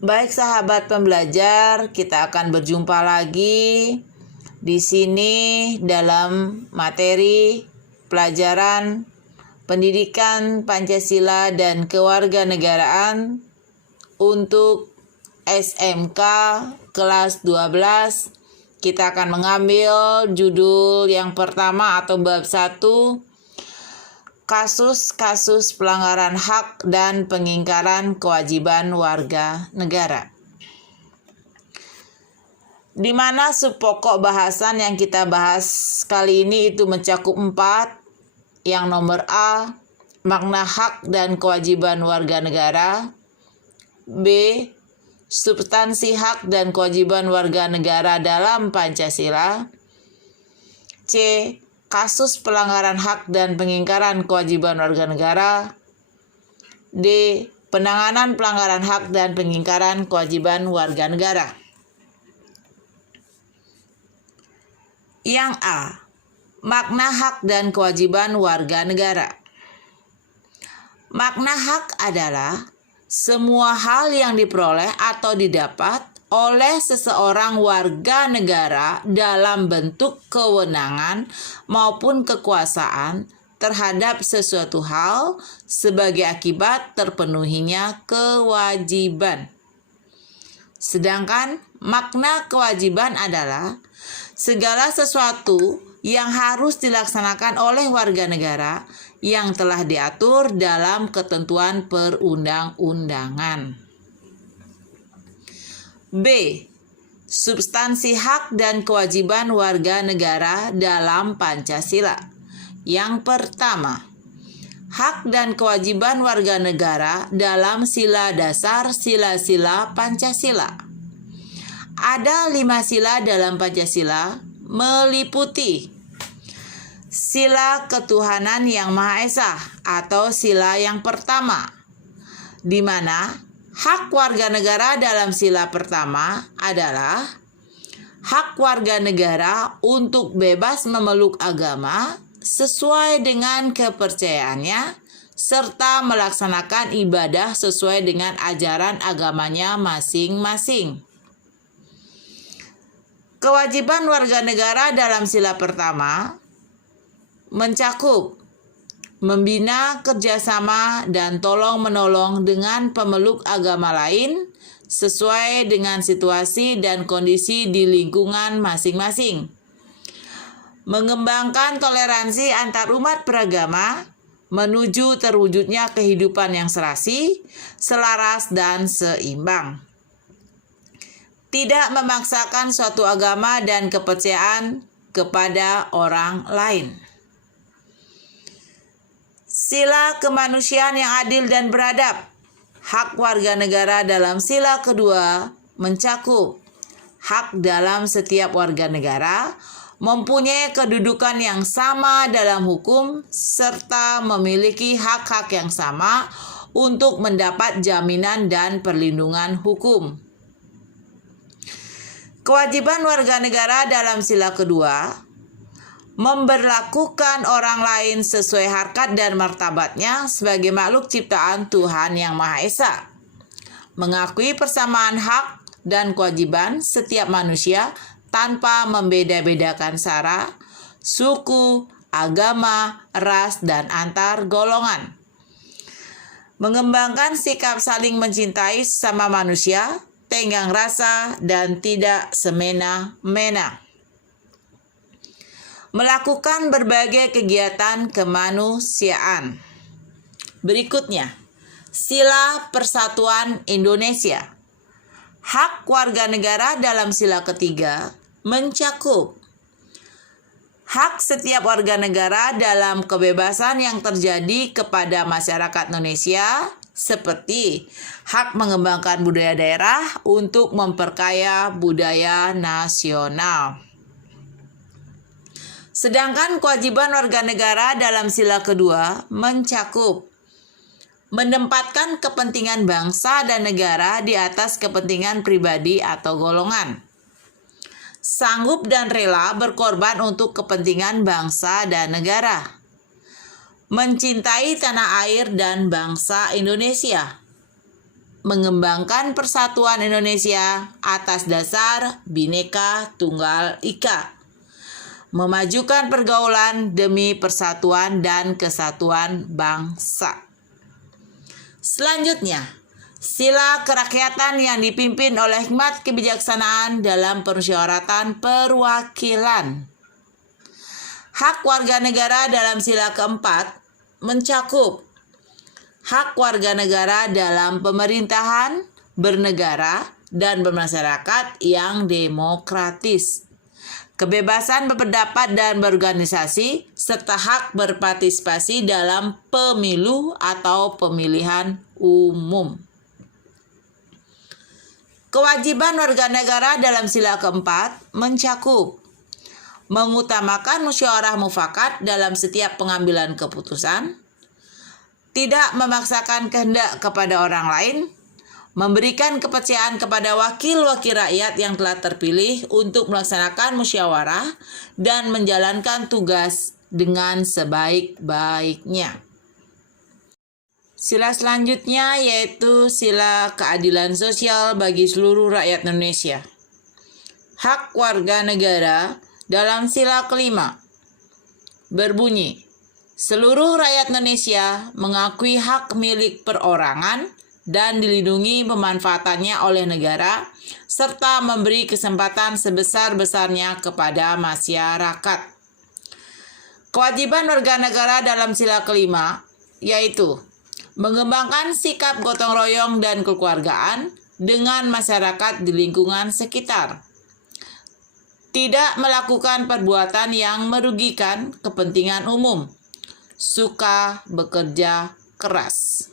Baik sahabat pembelajar, kita akan berjumpa lagi di sini dalam materi pelajaran pendidikan Pancasila dan kewarganegaraan untuk SMK kelas 12. Kita akan mengambil judul yang pertama atau bab 1, kasus-kasus pelanggaran hak dan pengingkaran kewajiban warga negara. Di mana subpokok bahasan yang kita bahas kali ini itu mencakup 4. Yang nomor A, makna hak dan kewajiban warga negara. B, substansi hak dan kewajiban warga negara dalam Pancasila. C, kasus pelanggaran hak dan pengingkaran kewajiban warga negara. D, penanganan pelanggaran hak dan pengingkaran kewajiban warga negara. Yang A, makna hak dan kewajiban warga negara. Makna hak adalah semua hal yang diperoleh atau didapat oleh seseorang warga negara dalam bentuk kewenangan maupun kekuasaan terhadap sesuatu hal sebagai akibat terpenuhinya kewajiban. Sedangkan makna kewajiban adalah segala sesuatu yang harus dilaksanakan oleh warga negara yang telah diatur dalam ketentuan perundang-undangan. B, substansi hak dan kewajiban warga negara dalam Pancasila. Yang pertama, hak dan kewajiban warga negara dalam sila dasar sila-sila Pancasila. Ada 5 sila dalam Pancasila meliputi sila ketuhanan yang Maha Esa atau sila yang pertama, di mana hak warga negara dalam sila pertama adalah hak warga negara untuk bebas memeluk agama sesuai dengan kepercayaannya serta melaksanakan ibadah sesuai dengan ajaran agamanya masing-masing. Kewajiban warga negara dalam sila pertama mencakup membina kerjasama dan tolong-menolong dengan pemeluk agama lain sesuai dengan situasi dan kondisi di lingkungan masing-masing. Mengembangkan toleransi antar umat beragama menuju terwujudnya kehidupan yang serasi, selaras, dan seimbang. Tidak memaksakan suatu agama dan kepercayaan kepada orang lain. Sila kemanusiaan yang adil dan beradab. Hak warga negara dalam sila kedua mencakup hak dalam setiap warga negara mempunyai kedudukan yang sama dalam hukum serta memiliki hak-hak yang sama untuk mendapat jaminan dan perlindungan hukum. Kewajiban warga negara dalam sila kedua memberlakukan orang lain sesuai harkat dan martabatnya sebagai makhluk ciptaan Tuhan Yang Maha Esa. Mengakui persamaan hak dan kewajiban setiap manusia tanpa membeda-bedakan sara, suku, agama, ras, dan antar golongan. Mengembangkan sikap saling mencintai sesama manusia, tenggang rasa, dan tidak semena-mena. Melakukan berbagai kegiatan kemanusiaan. Berikutnya, sila Persatuan Indonesia. Hak warga negara dalam sila ketiga mencakup hak setiap warga negara dalam kebebasan yang terjadi kepada masyarakat Indonesia, seperti hak mengembangkan budaya daerah untuk memperkaya budaya nasional. Sedangkan kewajiban warga negara dalam sila kedua mencakup menempatkan kepentingan bangsa dan negara di atas kepentingan pribadi atau golongan. Sanggup dan rela berkorban untuk kepentingan bangsa dan negara. Mencintai tanah air dan bangsa Indonesia. mengembangkan persatuan Indonesia atas dasar Bhinneka Tunggal Ika, memajukan pergaulan demi persatuan dan kesatuan bangsa. Selanjutnya, sila kerakyatan yang dipimpin oleh hikmat kebijaksanaan dalam permusyawaratan perwakilan. Hak warga negara dalam sila keempat mencakup hak warga negara dalam pemerintahan, bernegara, dan bermasyarakat yang demokratis, kebebasan berpendapat dan berorganisasi, serta hak berpartisipasi dalam pemilu atau pemilihan umum. Kewajiban warga negara dalam sila keempat mencakup mengutamakan musyawarah mufakat dalam setiap pengambilan keputusan, tidak memaksakan kehendak kepada orang lain, memberikan kepercayaan kepada wakil-wakil rakyat yang telah terpilih untuk melaksanakan musyawarah dan menjalankan tugas dengan sebaik-baiknya. Sila selanjutnya yaitu sila keadilan sosial bagi seluruh rakyat Indonesia. Hak warga negara dalam sila kelima berbunyi, seluruh rakyat Indonesia mengakui hak milik perorangan dan dilindungi pemanfaatannya oleh negara, serta memberi kesempatan sebesar-besarnya kepada masyarakat. Kewajiban warga negara dalam sila kelima yaitu mengembangkan sikap gotong royong dan kekeluargaan dengan masyarakat di lingkungan sekitar, tidak melakukan perbuatan yang merugikan kepentingan umum, suka bekerja keras.